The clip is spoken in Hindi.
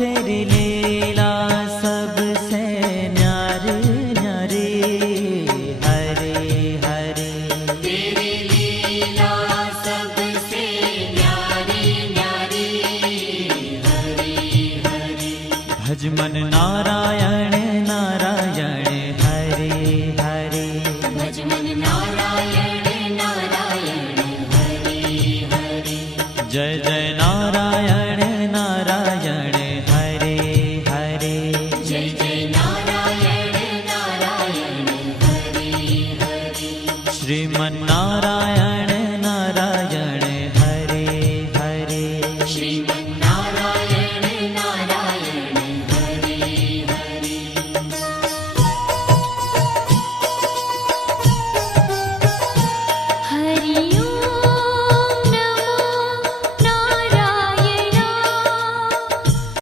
तेरी लीला सबसे न्यारी न्यारी। हरे हरे तेरी लीला सबसे न्यारी न्यारी। हरि हरि भज मन नारायण नारायण।